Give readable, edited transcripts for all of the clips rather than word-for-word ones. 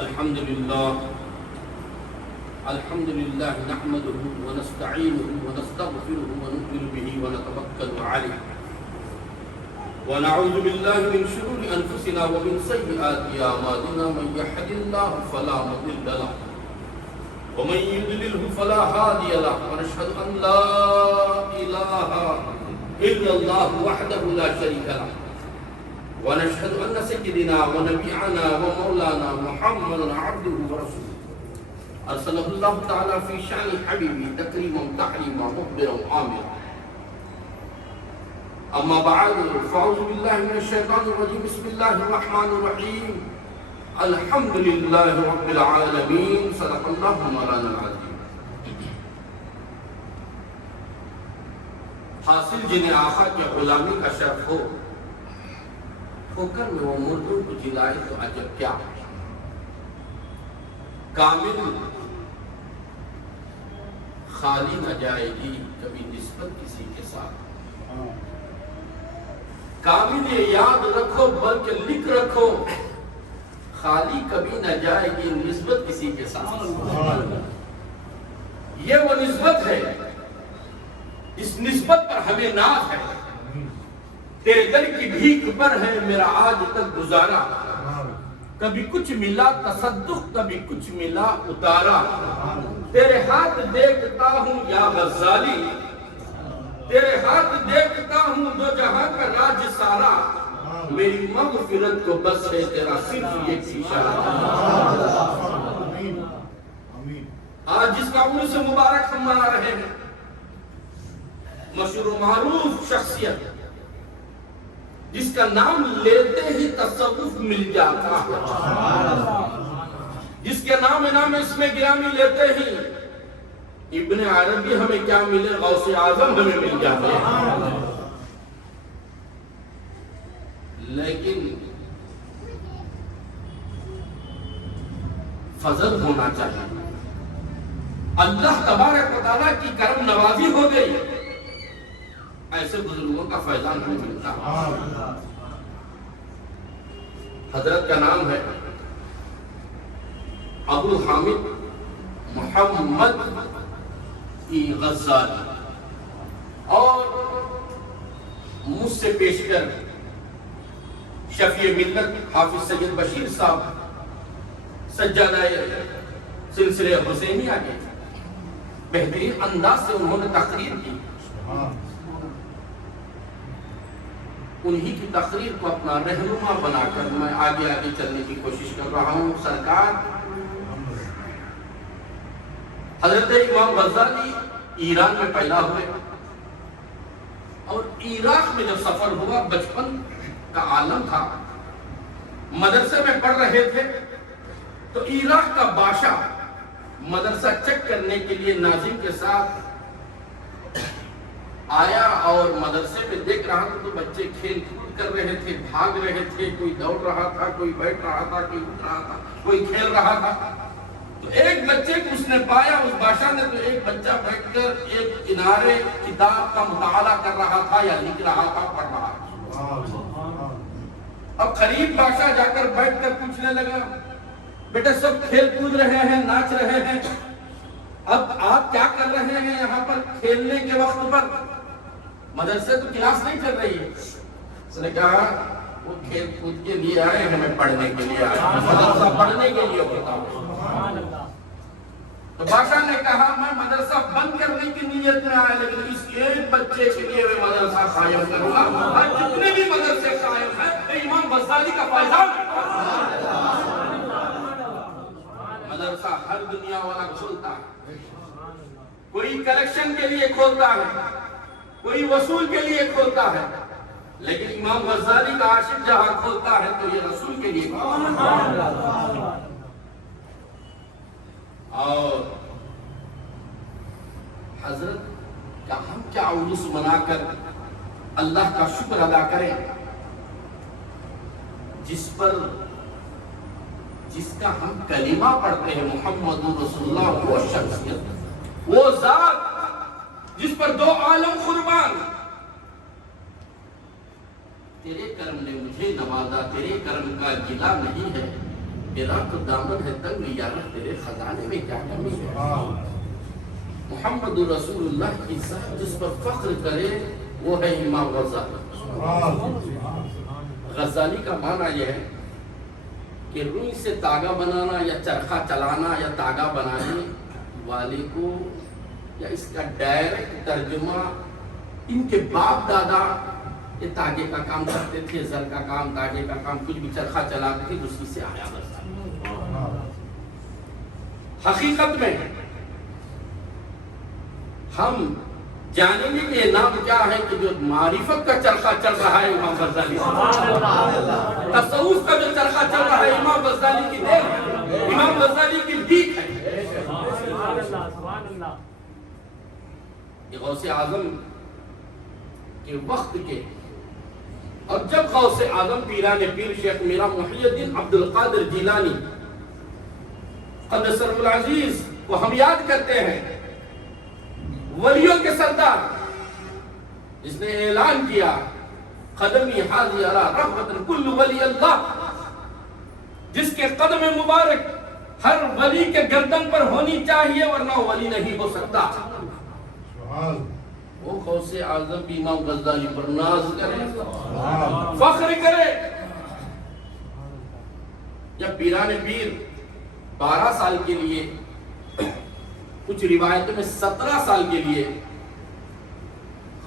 الحمد لله نحمده ونستعينه ونستغفره ونؤمن به ونتوكل عليه ونعوذ بالله من شرور أنفسنا ومن سيئات أعمالنا من يهد الله فلا مضل له ومن يضلل فلا هادي له ونشهد أن لا إله إلا الله وحده لا شريك له ونشهد أن سيدنا ونبينا ومولانا محمد عبده ورسوله أرسله الله تعالى في شأن حبيبه تكريما تحريما مخبرا عامرا أما بعد فأعوذ بالله من الشيطان الرجيم بسم الله الرحمن الرحيم الحمد لله رب العالمين صدق الله مولانا العظيم حاصل جنہیں آقا کے غلامی کا شرف ہو کر میں وہ مردوں کو جلائے تو عجب کیا کامل خالی نہ جائے گی کبھی نسبت کسی کے ساتھ کامل یہ یاد رکھو بلکہ لکھ رکھو خالی کبھی نہ جائے گی نسبت کسی کے ساتھ یہ وہ نسبت ہے اس نسبت پر ہمیں ناز ہے تیرے در کی بھیک پر ہے میرا آج تک گزارا کبھی کچھ ملا تصدق کبھی کچھ ملا اتارا تیرے ہاتھ دیکھتا ہوں یا غزالی تیرے ہاتھ دیکھتا ہوں دو جہاں کا راج سارا میری مغفرت کو بس ہے تیرا صرف ایک اشارہ آج جس کا عرس مبارک ہم منا رہے ہیں مشہور و معروف شخصیت جس کا نام لیتے ہی تصوف مل جاتا ہے جس کے نام اس میں گرامی لیتے ہی ابن عربی ہمیں کیا ملے غوث اعظم ہمیں مل جاتے ہیں لیکن فضل ہونا چاہیے اللہ تبارک و تعالیٰ کی کرم نوازی ہو گئی ایسے بزرگوں کا فیضان ہمیں ملتا حضرت کا نام ہے ابو حامد محمد غزالی اور مجھ سے پیش کر شفیع ملت حافظ سید بشیر صاحب سجادہ سلسلے حسینی آگے بہترین انداز سے انہوں نے تقریر کی انہی کی تقریر کو اپنا رہنما بنا کر میں آگے چلنے کی کوشش کر رہا ہوں سرکار حضرت امام غزالی ایران میں پیدا ہوئے اور عراق میں جب سفر ہوا بچپن کا عالم تھا مدرسے میں پڑھ رہے تھے تو عراق کا بادشاہ مدرسہ چیک کرنے کے لیے ناظم کے ساتھ آیا اور مدرسے میں دیکھ رہا تھا تو بچے کھیل کود کر رہے تھے بھاگ رہے تھے کوئی دوڑ رہا تھا کوئی بیٹھ رہا تھا کوئی اٹھ رہا تھا کوئی کھیل رہا تھا تو ایک بچے کو اس نے پایا اس بادشاہ نے تو ایک بچہ بیٹھ کر ایک کنارے کتاب کا مطالعہ کر رہا تھا یا لکھ رہا تھا پڑھ رہا تھا اب قریب بادشاہ جا کر بیٹھ کر پوچھنے لگا بیٹا سب کھیل کود رہے ہیں ناچ رہے ہیں اب آپ کیا کر رہے ہیں یہاں پر کھیلنے کے وقت پر مدرسے تو کلاس نہیں چل رہی ہے اس نے کہا وہ کھیل کود کے لیے آئے ہمیں پڑھنے کے لیے آئے مدرسہ پڑھنے کے لیے ہوتا ہے تو بادشاہ نے کہا میں مدرسہ بند کرنے کی نیت میں آیا لیکن اس ایک بچے کے لیے میں مدرسہ قائم کروں گا اور جتنے بھی مدرسے قائم ہیں امام غزالی کا فیضان مدرسہ ہر دنیا والا کھولتا ہے کوئی کلیکشن کے لیے کھولتا ہے کوئی وصول کے لیے کھولتا ہے لیکن امام غزالی کا عاشق جہاں کھولتا ہے تو یہ رسول کے لیے اور حضرت کا ہم کیا عرس منا کر اللہ کا شکر ادا کریں جس کا ہم کلمہ پڑھتے ہیں محمد رسول اللہ وہ شخصیت وہ ذات جس پر دو عالم قربان تیرے کرم نے مجھے نوازا، تیرے کرم کا گلہ نہیں ہے، میرا تو دامن ہے تنگ یا رب تیرے خزانے میں کیا کمی ہے. محمد رسول اللہ کی ذات جس پر فخر کرے وہ ہے امام غزالی. غزالی کا معنی یہ ہے کہ روئی سے تاگا بنانا یا چرخہ چلانا یا تاگا بنانے والے کو یا اس کا ڈائریکٹ ترجمہ ان کے باپ دادا یہ تاگے کا کام کرتے تھے, زر کا کام, تاگے کا کام, کچھ بھی چرخہ چلاتے تھے, اسی سے آیا غزالی. حقیقت میں ہم جانیں گے کہ یہ نام کیا ہے کہ جو معرفت کا چرخہ چل رہا ہے امام غزالی سے. تصوف کا جو چرخہ چل رہا ہے امام غزالی کی دیر ہے, امام غزالی کی بھیک ہے. یہ غوث اعظم کے وقت کے, اور جب غوث اعظم پیران پیر شیخ میرا محی الدین عبد القادر جیلانی قدس العزیز کو ہم یاد کرتے ہیں, ولیوں کے سردار جس نے اعلان کیا قدمی حاضی علی رحمت کل ولی اللہ, جس کے قدم مبارک ہر ولی کے گردن پر ہونی چاہیے ورنہ ولی نہیں ہو سکتا. وہ غوث اعظم بھی امام غزالی پر ناز کرے, فخر کرے. جب پیران پیر 12 سال کے لیے, کچھ روایتوں میں 17 سال کے لیے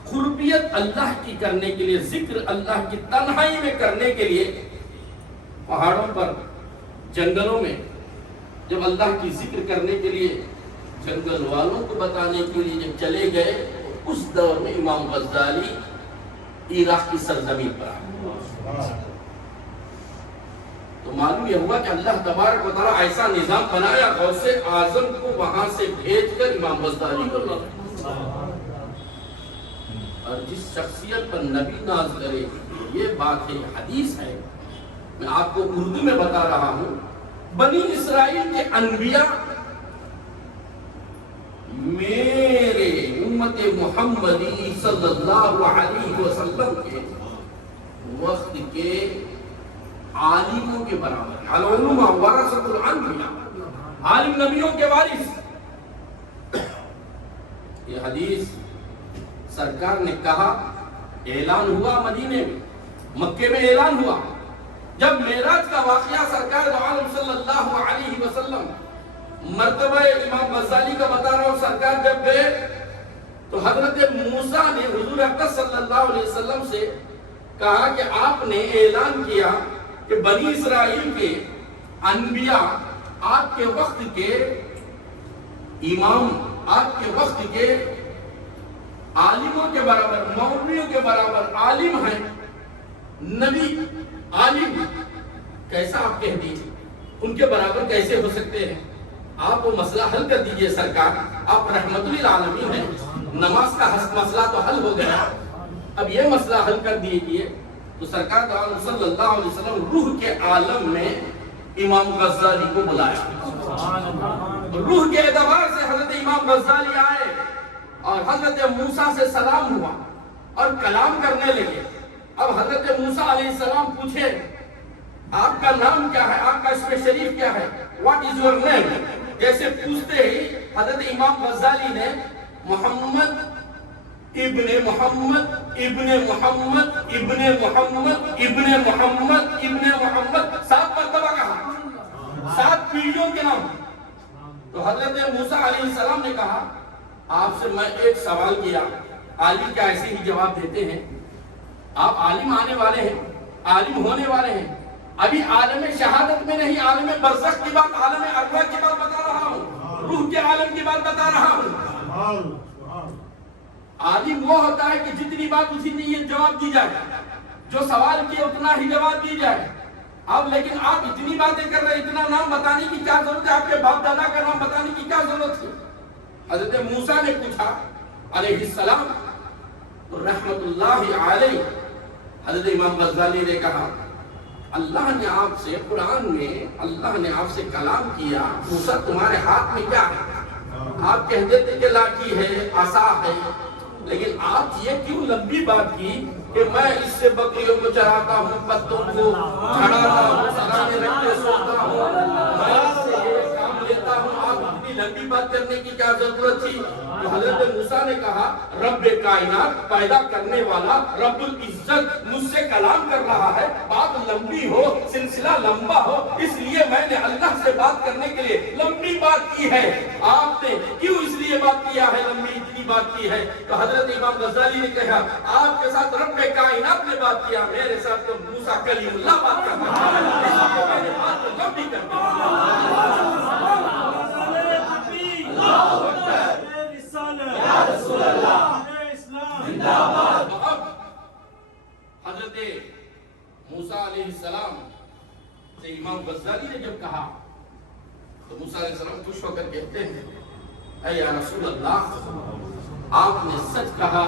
قربیت اللہ کی کرنے کے لیے, ذکر اللہ کی تنہائی میں کرنے کے لیے پہاڑوں پر, جنگلوں میں جب اللہ کی ذکر کرنے کے لیے جنگل والوں کو بتانے کے لیے جب چلے گئے, اس دور میں امام غزالی عراق کی سرزمین پر آئے. تو معلوم یہ ہوا کہ اللہ تبارک و تعالیٰ ایسا نظام بنایا, غوث اعظم کو وہاں سے بھیج کر امام غزالی کو لے گئے. اور جس شخصیت پر نبی ناز کرے, یہ بات ہے, حدیث ہے, میں آپ کو اردو میں بتا رہا ہوں. بنی اسرائیل کے انبیاء میرے امت محمدی صلی اللہ علیہ وسلم کے وقت کے عالموں کے برابر, العلماء ورثۃ الانبیاء, عالم نبیوں کے وارث. یہ حدیث سرکار نے کہا, اعلان ہوا مدینے میں, مکے میں اعلان ہوا. جب معراج کا واقعہ سرکار دو عالم صلی اللہ علیہ وسلم مرتبہ امام غزالی کا بتا رہا ہوں, سرکار جب گئے تو حضرت موسیٰ نے حضور اقدس صلی اللہ علیہ وسلم سے کہا کہ آپ نے اعلان کیا کہ بنی اسرائیل کے انبیاء آپ کے وقت کے امام, آپ کے وقت کے عالموں کے برابر, مولویوں کے برابر عالم ہیں. نبی عالم کیسا آپ کہہ دیجیے, ان کے برابر کیسے ہو سکتے ہیں؟ آپ وہ مسئلہ حل کر دیجئے سرکار, آپ رحمت للعالمین ہیں, نماز کا مسئلہ تو حل ہو گیا, اب یہ مسئلہ حل کر دیجئے. تو سرکار صلی اللہ علیہ وسلم روح کے عالم میں امام غزالی کو بلایا. روح کے اعتبار سے حضرت امام غزالی آئے اور حضرت موسیٰ سے سلام ہوا اور کلام کرنے لگے. اب حضرت موسیٰ علیہ السلام پوچھے آپ کا نام کیا ہے, آپ کا اسم شریف کیا ہے, what is your name؟ جیسے پوچھتے ہی حضرت امام غزالی نے محمد ابن محمد ابن محمد ابن محمد ابن محمد ابن محمد 7 مرتبہ کہا, 7 پیڑھیوں کے نام. تو حضرت موسیٰ علیہ السلام نے کہا آپ سے میں ایک سوال کیا, عالم کیا ایسے ہی جواب دیتے ہیں؟ آپ عالم آنے والے ہیں, عالم ہونے والے ہیں, ابھی عالم شہادت میں نہیں, عالم برزخ کی بات, عالم ارواح کی بات بتا رہا ہوں, روح کے عالم کی بات بتا رہا ہوں. عالم وہ ہوتا ہے کہ جتنی بات اسی نے یہ جواب دی جائے, جو سوال کیا اتنا ہی جواب دی جائے. اب لیکن آپ اتنی باتیں کر رہے ہیں, اتنا نام بتانے کی کیا ضرورت ہے, آپ کے باپ دادا کا نام بتانے کی کیا ضرورت ہے؟ حضرت موسیٰ نے پوچھا علیہ السلام, تو رحمت اللہ علیہ حضرت امام غزالی نے کہا اللہ نے آپ سے قرآن میں, اللہ نے آپ سے کلام کیا, موسیٰ تمہارے ہاتھ میں کیا ہے؟ آپ کہتے تھے کہ لاٹھی ہے, عصا ہے, لیکن آپ یہ کیوں لمبی بات کی کہ میں اس سے بکریوں کو چراتا ہوں, پتوں کو جھڑاتا ہوں, سرانے رکھتے سوتا ہوں, کی کیا ضرورت تھی؟ تو حضرت موسیٰ نے کہا رب کائنات پیدا کرنے والا رب العزت مجھ سے کلام کر رہا ہے، بات لمبی ہو، سلسلہ لمبا ہو، اس لیے میں نے اللہ سے بات کرنے کے لیے لمبی بات کی ہے۔ آپ نے کیوں اس لیے بات کیا ہے، لمبی اتنی بات کی ہے؟ تو حضرت امام غزالی نے کہا آپ کے ساتھ رب کائنات نے بات کیا، میرے ساتھ تو موسیٰ کلیم اللہ بات کر رہا ہے، اس لیے میں نے بات کو لمبی کر دی۔ حضرت موسیٰ علیہ السلام سے امام غزالی نے جب کہا تو موسیٰ علیہ السلام خوش ہو کر کہتے ہیں اے یا رسول اللہ، آپ نے سچ کہا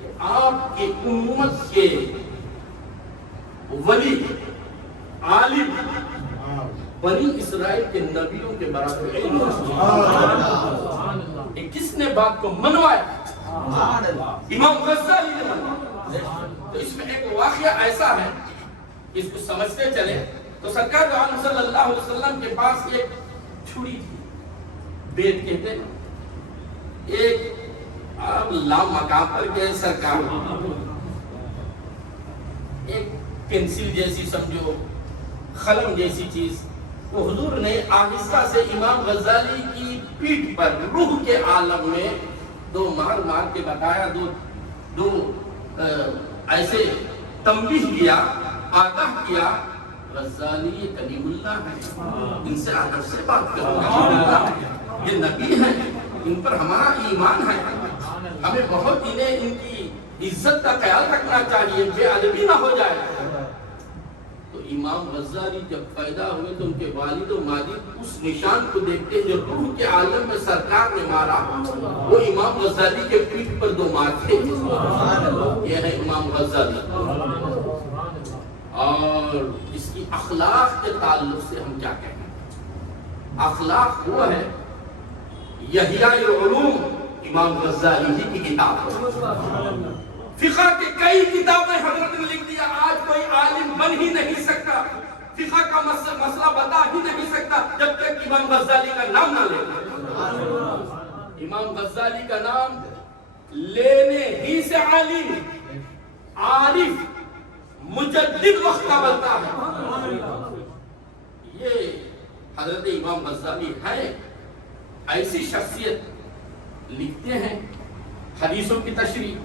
کہ آپ کی امت کے ولی عالم بنی اسرائیل کے نبیوں کے برابر علم ہے۔ کس نے بات کو منوایا؟ امام غزالی نے منوایا۔ تو اس میں ایک واقعہ ایسا ہے، اس کو سمجھتے چلے تو سرکار دو عالم صلی اللہ علیہ وسلم کے پاس ایک چھری تھی، بیت کہتے ہیں، ایک لام مقام پر کے سرکار ایک پینسل جیسی سمجھو، قلم جیسی چیز، وہ حضور نے آہستہ سے امام غزالی کی پیٹھ پر روح کے عالم میں دو مار مار کے بتایا، دو ایسے تنبیہ کیا، آگاہ کیا، غزالی یہ کلیم اللہ ہے، ان سے ادب سے بات کرو، یہ نبی ہیں، ان پر ہمارا ایمان ہے، ہمیں بہت ان کی عزت کا خیال رکھنا چاہیے، بے ادبی نہ ہو جائے۔ تو امام غزالی جب پیدا ہوئے تو ان کے والد و ماجد اس نشان کو دیکھتے جو روح کے عالم میں سرکار نے مارا، وہ امام غزالی کے پیٹھ پر دو مار تھے، یہ ہے امام غزالی۔ اور اس کی اخلاق کے تعلق سے ہم کیا کہیں گے؟ اخلاق وہ ہے یحییٰ العلوم امام غزالی ہی کی کتاب ہے۔ فقہ کے کئی کتابیں حضرت نے لکھ دیا، آج کوئی عالم بن ہی نہیں سکتا، فقہ کا مسئلہ بتا ہی نہیں سکتا جب تک امام غزالی کا نام نہ لے۔ امام غزالی کا نام لینے ہی سے عالم، عارف، مجدد وقت کا بنتا ہے۔ یہ حضرت امام غزالی ہے، ایسی شخصیت لکھتے ہیں حدیثوں کی تشریح،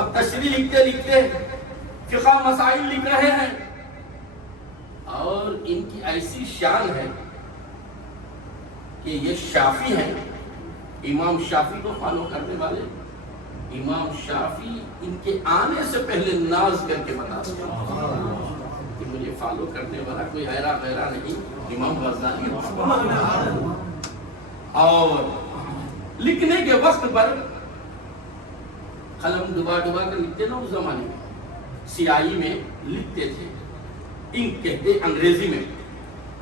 اب تشریح لکھتے لکھتے فقہ مسائل لکھ رہے ہیں، اور ان کی ایسی شان ہے کہ یہ شافعی ہیں، امام شافعی کو فالو کرنے والے، امام شافعی ان کے آنے سے پہلے ناز کر کے بتاتے ہیں کہ مجھے فالو کرنے والا کوئی ایرا غیرہ نہیں، امام غزالی۔ اور لکھنے کے وقت پر قلم ڈبا ڈبا کر لکھتے نا، اس زمانے میں سیاہی میں لکھتے تھے، انک کہتے انگریزی میں۔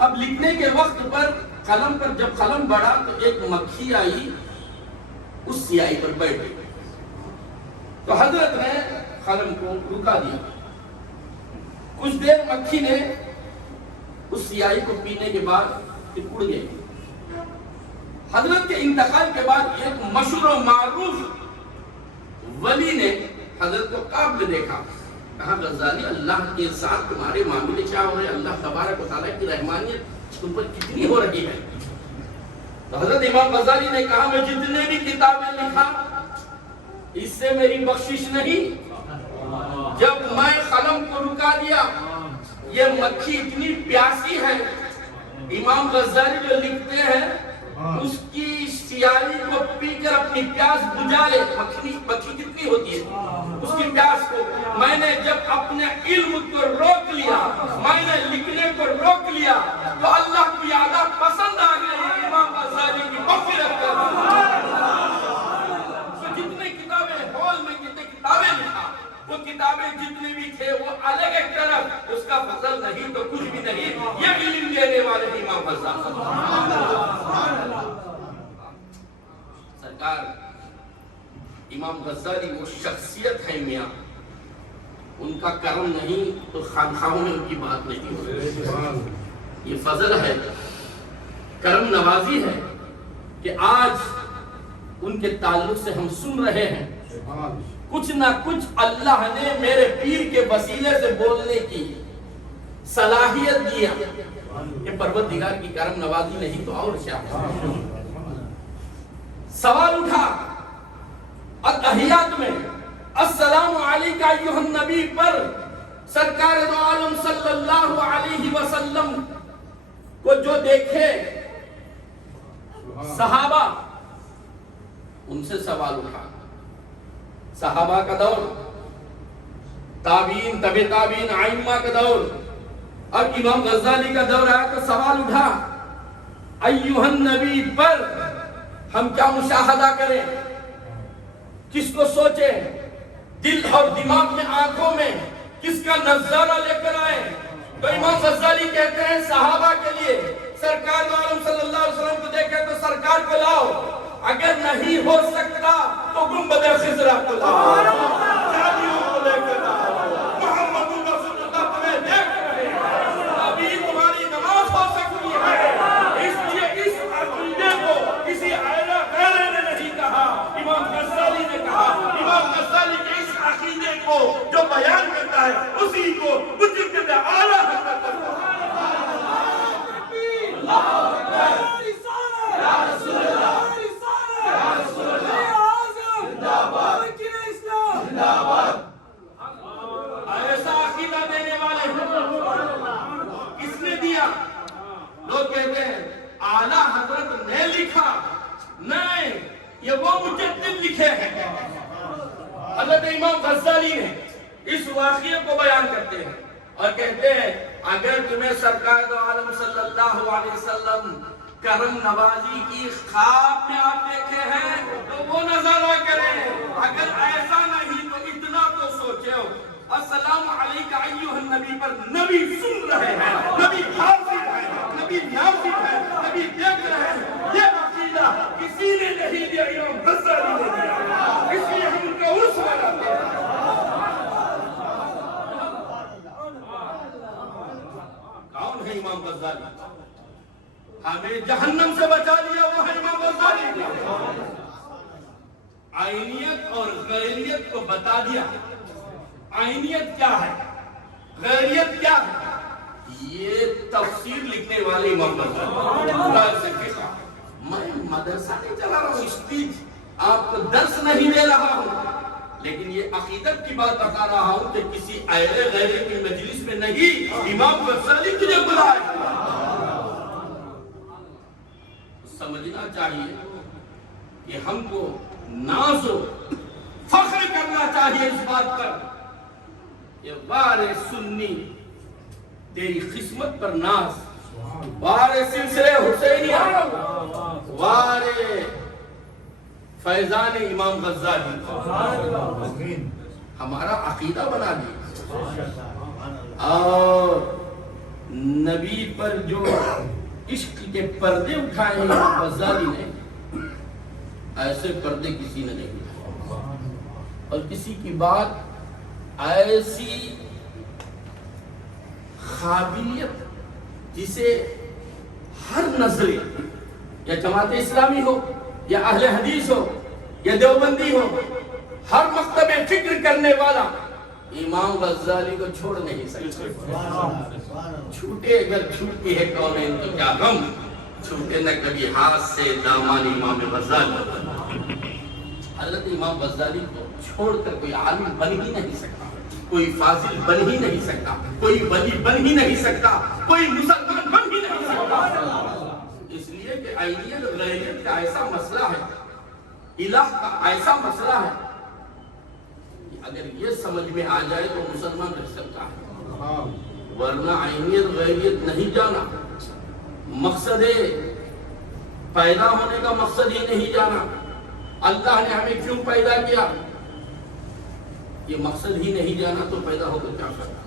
اب لکھنے کے وقت پر قلم پر جب قلم بڑھا تو ایک مکھی آئی، اس سیاہی پر بیٹھ گئی، تو حضرت نے قلم کو رکا دیا، کچھ دیر مکھی نے اس سیاہی کو پینے کے بعد پھر اڑ گئی۔ حضرت کے انتقال کے بعد ایک مشہور و معروف ولی نے حضرت کو قاب میں دیکھا، کہا غزالی اللہ کے ساتھ تمہارے معاملے کیا ہو رہے ہیں، اللہ تبارک و تعالیٰ کی رحمانیت تم پر کتنی ہو رہی ہے؟ تو حضرت امام غزالی نے کہا میں جتنے بھی کتابیں لکھا اس سے میری بخشش نہیں، جب میں قلم کو رکا دیا یہ مکھی اتنی پیاسی ہے، امام غزالی جو لکھتے ہیں اس کی سیاہی کو پی کر اپنی پیاس بجھائے، مکھی کتنی ہوتی ہے اس کی پیاس کو، میں نے جب اپنے علم کو روک لیا، میں نے لکھنے کو روک لیا تو اللہ کی عادت پسند آ گئی امام غزالی کی مغفرت کر۔ تو جتنے کتابیں ہال میں جتنے کتابیں لکھا، وہ کتابیں جتنے بھی تھے وہ الگ ایک طرف، اس کا فضل نہیں تو کچھ بھی نہیں، یہ علم دینے والے امام غزالی۔ سرکار امام غزالی وہ شخصیت ہے میاں، ان کا کرم نہیں تو خانخواہوں میں ان کی بات نہیں ہوتی، یہ فضل ہے، کرم نوازی ہے، کہ آج ان کے تعلق سے ہم سن رہے ہیں کچھ نہ کچھ اللہ نے میرے پیر کے وسیلے سے بولنے کی صلاحیت دیا. یہ پروردگار کی کرم نوازی نہیں تو اور کیا. سوال اٹھا اتحیات میں السلام علیکہ ایھا النبی پر سرکار دو عالم صلی اللہ علیہ وسلم کو جو دیکھے صحابہ ان سے سوال اٹھا. صحابہ کا دور، تابعین، تبع تابعین، ائمہ کا دور، اب امام غزالی کا دور آیا تو سوال اٹھا ایھا النبی پر ہم کیا مشاہدہ کریں، کس کو سوچیں، دل اور دماغ میں، آنکھوں میں کس کا نظارہ لے کر آئے. تو امام غزالی کہتے ہیں صحابہ کے لیے سرکار دو عالم صلی اللہ علیہ وسلم کو دیکھے تو سرکار کو لاؤ، اگر نہیں ہو سکتا تو گنبد خضرا کو لاؤ، شادیوں کو لے کر آؤ، محمد رسول اللہ تمہیں دیکھ رہے ہیں، ابھی تمہاری نماز ہو سکتی ہے. اس لیے اس عقیدے کو کسی اعلیٰ غیرے نے نہیں کہا، امام غزالی نے کہا. امام غزالی کے اس عقیدے کو جو بیان کرتا ہے اسی کو مجدد اعلیٰ حضرت ایسا عقیدہ دینے والے کس نے دیا؟ لوگ کہتے ہیں اعلیٰ حضرت نے لکھا. نہیں، یہ وہ مجدد لکھے ہیں. حضرت امام غزالی نے اس واقعے کو بیان کرتے ہیں اور کہتے ہیں اگر تمہیں سرکار دو عالم صلی اللہ علیہ وسلم کرم نوازی کی خواب میں آپ دیکھے ہیں تو وہ نظارہ کریں، اگر ایسا نہیں تو اتنا تو سوچو السلام علیکہ ایھا النبی پر نبی سن رہے ہیں، نبی حاضر ہے، نبی ناظر ہے، نبی دیکھ رہے ہیں. یہ عقیدہ کسی نے نہیں دیا، امام غزالی نے دیا. اس لیے ہم ان کا عرص مناتے ہیں. کون ہے امام غزالی؟ ہمیں جہنم سے بچا لیا وہ ہے امام غزالی. عینیت اور غیریت کو بتا دیا. عینیت کیا ہے، غیریت کیا ہے، یہ تفسیر لکھنے والے امام غزالی. میں مدرسہ نہیں چلا رہا ہوں، اسپیچ آپ کو درس نہیں دے رہا ہوں، لیکن یہ عقیدت کی بات بتا رہا ہوں کہ کسی اہل غیرے کی مجلس میں نہیں، امام غزالی تجھے بلائے. سمجھنا چاہیے کہ ہم کو ناز و فخر کرنا چاہیے اس بات پر کہ وارِ سنی تیری قسمت پر ناز، وارِ سلسلے حسینیہ، وارِ فیضان امام غزالی ہمارا عقیدہ بنا دیا. اور نبی پر جو عشق کے پردے اٹھائے ہیں امام غزالی نے، ایسے پردے کسی نے نہیں اٹھائے. اور کسی کی بات ایسی قابلیت جسے ہر نظرے، یا جماعت اسلامی ہو یا اہل حدیث ہو یا دیوبندی ہو، ہر مکتب فکر کرنے والا امام غزالی کو چھوڑ نہیں سکتے. چھوٹے اگر چھوٹی ہے کونین تو کیا غم، چھوٹے نہ کبھی ہاتھ سے دامان امام غزالی. حضرت امام غزالی کو چھوڑ کر کوئی عالم بن ہی نہیں سکتا، کوئی فاضل بن ہی نہیں سکتا، کوئی ولی بن ہی نہیں سکتا، کوئی مسلمان بن ہی نہیں سکتا. اس لیے کہ عینیت اور غیریت کا ایسا مسئلہ ہے، الہ کا ایسا مسئلہ ہے کہ اگر یہ سمجھ میں آ جائے تو مسلمان رہ سکتا ہے، ورنہ عینیت غیریت نہیں جانا، مقصد پیدا ہونے کا مقصد ہی نہیں جانا. اللہ نے ہمیں کیوں پیدا کیا، یہ مقصد ہی نہیں جانا تو پیدا ہو کر کیا کرنا.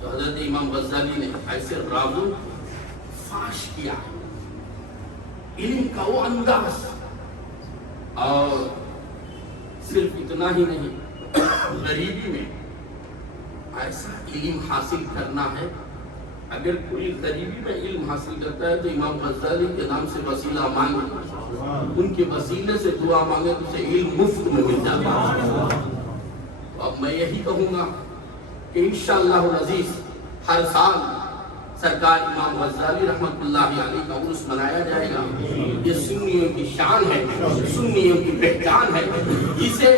تو حضرت امام غزالی نے ایسے رازوں فاش کیا، علم کا وہ انداز. اور صرف اتنا ہی نہیں، غریبی میں ایسا علم حاصل کرنا ہے اگر کوئی غریبی میں علم حاصل کرتا ہے تو امام غزالی کے نام سے وسیلہ مانگے، ان کے وسیلے سے دعا مانگے تو اسے علم مفت میں مل جاتا ہے۔ اب میں یہی کہوں گا کہ انشاءاللہ العزیز ہر سال سرکار امام غزالی رحمت اللہ علیہ کا عرس منایا جائے گا۔ یہ سنیوں کی شان ہے، سنیوں کی پہچان ہے، جسے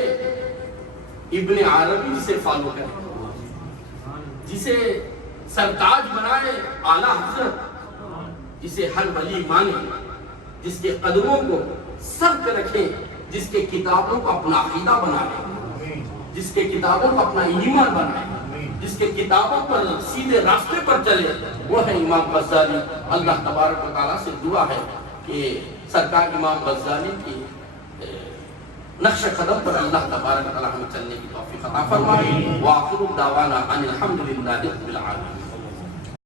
ابن عربی سے فالو کرے، جسے سرتاج بنائے اعلیٰ حضرت، جسے ہر ولی مانے، جس کے قدموں کو سبک رکھے، جس کے کتابوں کو اپنا عقیدہ بنائے، جس کے کتابوں کو اپنا ایمان بنائے، جس کے کتابوں پر سیدھے راستے پر چلے، وہ ہے امام غزالی۔ اللہ تبارک و تعالیٰ سے دعا ہے کہ سرکار امام غزالی کی نقش قدم پر اللہ تبارک و تعالیٰ ہمیں چلنے کی توفیق عطا فرمائے۔ وآخر دعوانا ان الحمدللہ رب العالمین۔